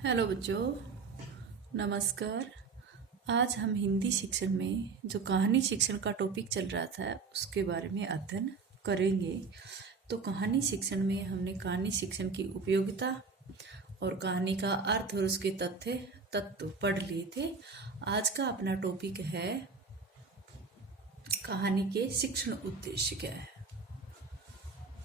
Hello बच्चों, नमस्कार। आज हम हिंदी शिक्षण में जो कहानी शिक्षण का टॉपिक चल रहा था उसके बारे में अध्ययन करेंगे। तो कहानी शिक्षण में हमने कहानी शिक्षण की उपयोगिता और कहानी का अर्थ और उसके तत्व पढ़ लिए थे। आज का अपना टॉपिक है कहानी के शिक्षण उद्देश्य क्या है।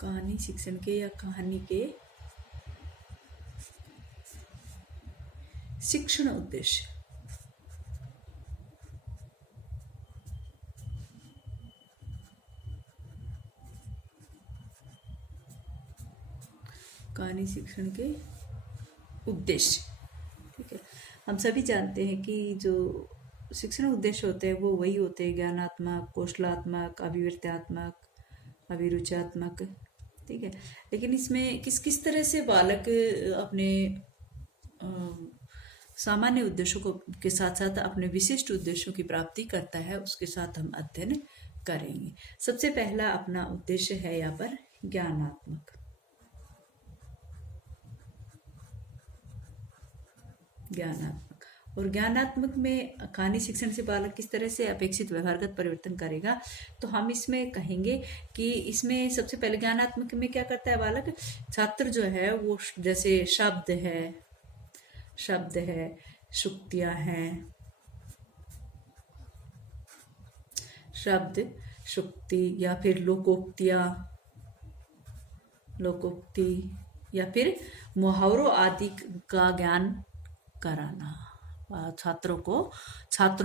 कहानी शिक्षण के या कहानी के शिक्षण उद्देश्य। कहानी शिक्षण के उद्देश्य, ठीक है। हम सभी जानते हैं कि जो शिक्षण उद्देश्य होते हैं वो वही होते हैं ज्ञानात्मक, कौशलात्मक, अभिवृत्त्यात्मक, अभिरुचात्मक, ठीक है। लेकिन इसमें किस किस तरह से बालक अपने सामान्य उद्देश्यों को के साथ साथ अपने विशिष्ट उद्देश्यों की प्राप्ति करता है, उसके साथ हम अध्ययन करेंगे। सबसे पहला अपना उद्देश्य है यहाँ पर ज्ञानात्मक। और ज्ञानात्मक में कहानी शिक्षण से बालक किस तरह से अपेक्षित व्यवहारगत परिवर्तन करेगा, तो हम इसमें कहेंगे कि इसमें सबसे पहले ज्ञानात्मक में क्या करता है बालक, छात्र जो है वो जैसे शब्द है, शुक्तियां हैं, शब्द, शुक्ति या फिर लोकोक्ति या फिर मुहावरों आदि का ज्ञान कराना। छात्रों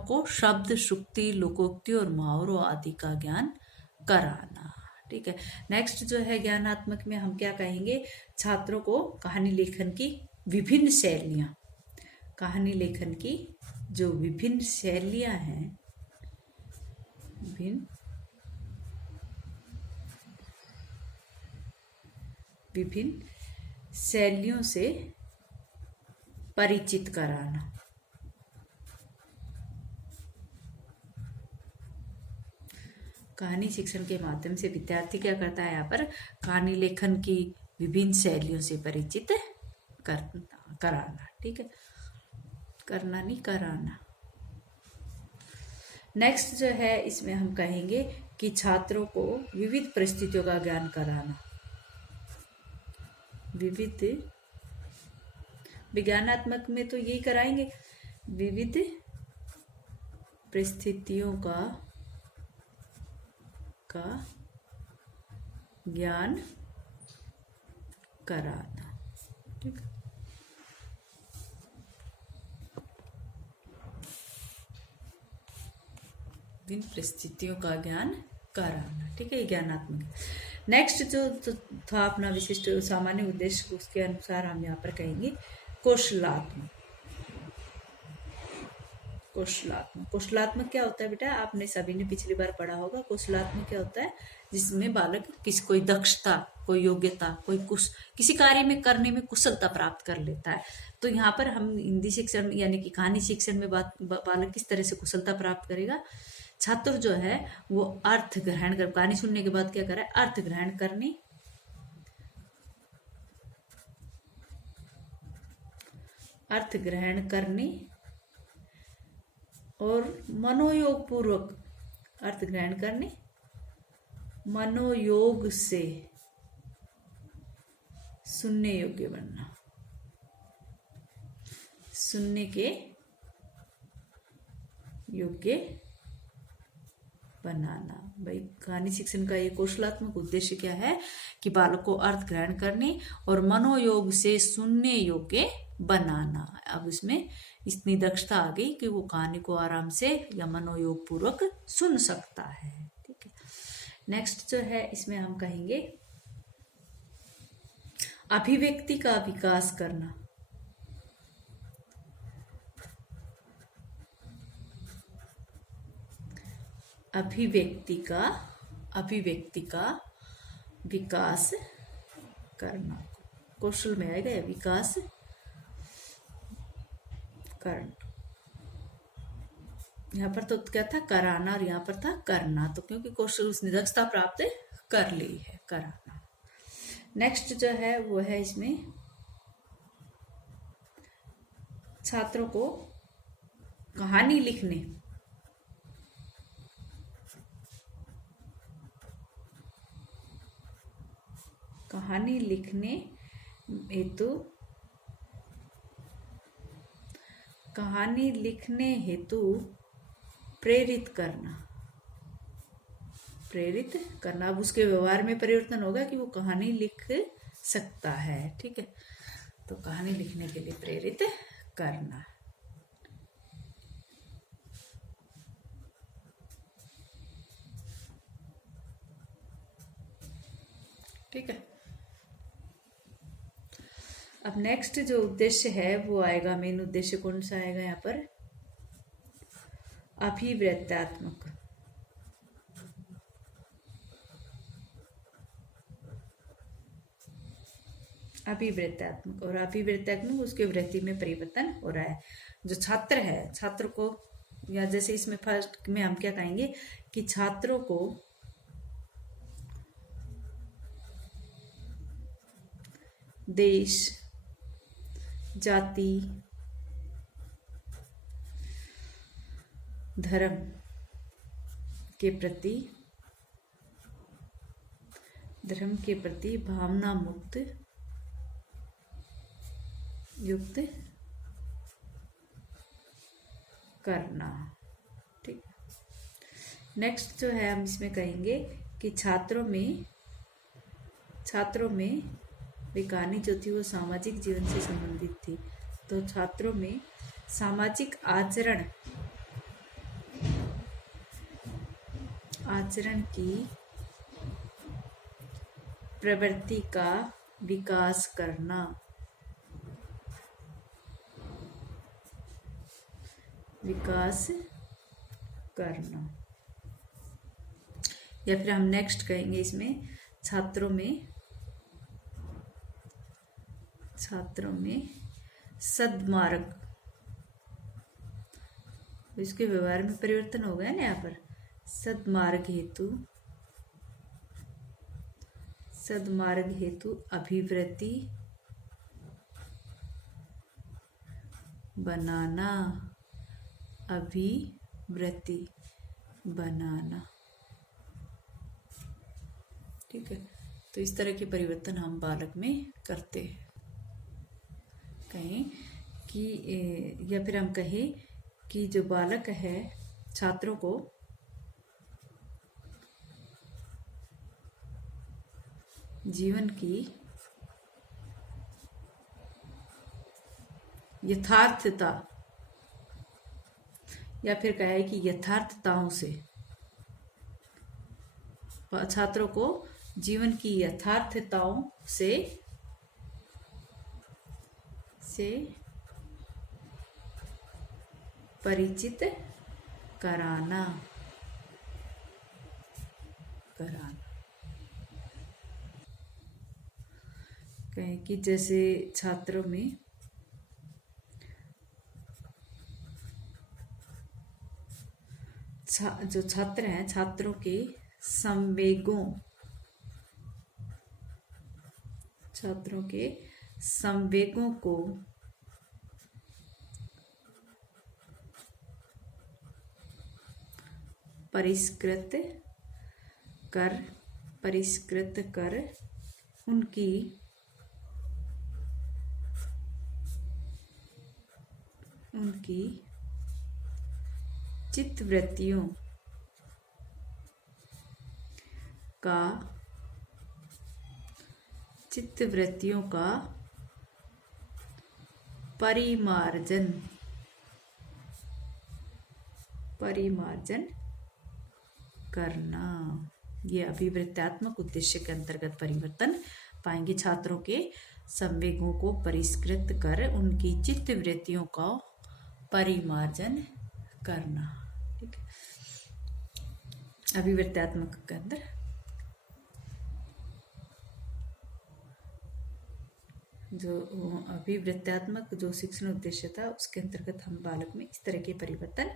को शब्द, शुक्ति, लोकोक्ति और मुहावरों आदि का ज्ञान कराना, ठीक है। नेक्स्ट जो है ज्ञानात्मक में हम क्या कहेंगे, छात्रों को कहानी लेखन की विभिन्न शैलियां, कहानी लेखन की जो विभिन्न शैलियां हैं, विभिन्न शैलियों से परिचित कराना। कहानी शिक्षण के माध्यम से विद्यार्थी क्या करता है, यहाँ पर कहानी लेखन की विभिन्न शैलियों से परिचित कराना, ठीक है, करना नहीं कराना। नेक्स्ट जो है इसमें हम कहेंगे कि छात्रों को विविध परिस्थितियों का ज्ञान कराना। विज्ञानात्मक में तो यही कराएंगे, विविध परिस्थितियों का ज्ञान कराना, ठीक है। विभिन्न परिस्थितियों का ज्ञान कराना, ठीक है, ज्ञानात्मक। नेक्स्ट जो था अपना विशिष्ट सामान्य उद्देश्य, उसके अनुसार हम यहाँ पर कहेंगे कौशलात्मक। कौशलात्मक क्या होता है बेटा, आपने सभी ने पिछली बार पढ़ा होगा। कौशलात्मक क्या होता है, जिसमें बालक कोई दक्षता, कोई योग्यता, किसी कार्य में करने में कुशलता प्राप्त कर लेता है। तो यहाँ पर हम हिंदी शिक्षण यानी कि कहानी शिक्षण में बालक किस तरह से कुशलता प्राप्त करेगा, छात्र जो है वो अर्थ ग्रहण कर, कहानी सुनने के बाद क्या करे, अर्थ ग्रहण करने और मनोयोग पूर्वक अर्थ ग्रहण करने, मनोयोग से सुनने योग्य बनना, सुनने के योग्य बनाना। भाई कहानी शिक्षण का ये कौशलात्मक उद्देश्य क्या है कि बालक को अर्थ ग्रहण करने और मनोयोग से सुनने योग्य बनाना। अब इसमें इतनी दक्षता आ गई कि वो कहानी को आराम से या मनोयोग पूर्वक सुन सकता है, ठीक है। नेक्स्ट जो है इसमें हम कहेंगे अभिव्यक्ति का विकास करना। अभिव्यक्ति का विकास करना, कौशल में आएगा विकास करना। यहाँ पर तो क्या था, कराना, और यहाँ पर था करना, तो क्योंकि कौशल उसने दक्षता प्राप्त कर ली है, कराना। नेक्स्ट जो है वो है इसमें छात्रों को कहानी लिखने, कहानी लिखने हेतु, कहानी लिखने हेतु प्रेरित करना, प्रेरित करना। अब उसके व्यवहार में परिवर्तन होगा कि वो कहानी लिख सकता है। ठीक है, तो कहानी लिखने के लिए प्रेरित करना। ठीक है, अब नेक्स्ट जो उद्देश्य है वो आएगा, मेन उद्देश्य कौन सा आएगा यहाँ पर, अभिव्यक्त्यात्मक। अभिव्यक्त्यात्मक, और अभिव्यक्त्यात्मक उसके वृत्ति में परिवर्तन हो रहा है। जो छात्र है, छात्र को, या जैसे इसमें फर्स्ट में हम क्या कहेंगे कि छात्रों को देश, जाति, धर्म के प्रति, धर्म के प्रति भावना मुक्त युक्त करना। ठीक, नेक्स्ट जो है हम इसमें कहेंगे कि छात्रों में वे कहानी जो थी वो सामाजिक जीवन से संबंधित थी। तो छात्रों में सामाजिक आचरण की प्रवृत्ति का विकास करना, या फिर हम नेक्स्ट कहेंगे इसमें छात्रों में सद्मार्ग, इसके व्यवहार में परिवर्तन हो गया ना यहाँ पर, सद्मार्ग हेतु अभिवृत्ति बनाना। ठीक है, तो इस तरह के परिवर्तन हम बालक में करते हैं। कहें कि, या फिर हम कहें कि जो बालक है, छात्रों को जीवन की यथार्थता, या फिर कहे कि यथार्थताओं से, छात्रों को जीवन की यथार्थताओं से परिचित कराना। कहें कि जैसे छात्रों में जो छात्र हैं, छात्रों के संवेगों को परिष्कृत कर उनकी चित्तवृत्तियों का परिमार्जन करना। ये अभिवृत्त्यात्मक उद्देश्य के अंतर्गत परिवर्तन पाएंगे। छात्रों के संवेगों को परिष्कृत कर उनकी चित्तवृत्तियों का परिमार्जन करना। ठीक है, अभिवृत्त्यात्मक के अंदर जो अभिवृत्त्यात्मक जो शिक्षण उद्देश्य था उसके अंतर्गत हम बालक में इस तरह के परिवर्तन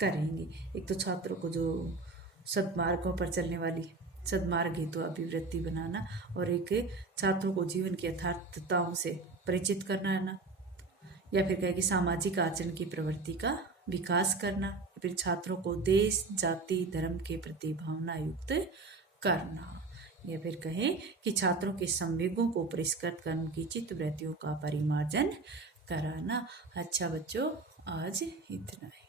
करेंगे। एक तो छात्रों को जो सद्मार्गों पर चलने वाली सद्मार्ग हेतु अभिवृत्ति बनाना, और एक छात्रों को जीवन की यथार्थताओं से परिचित करना है ना, या फिर कहें कि सामाजिक आचरण की प्रवृत्ति का विकास करना, या फिर छात्रों को देश, जाति, धर्म के प्रति भावना युक्त करना, या फिर कहें कि छात्रों के संवेगों को परिष्कृत कर उनकी चित्त वृत्तियों का परिमार्जन कराना। अच्छा बच्चों, आज इतना है।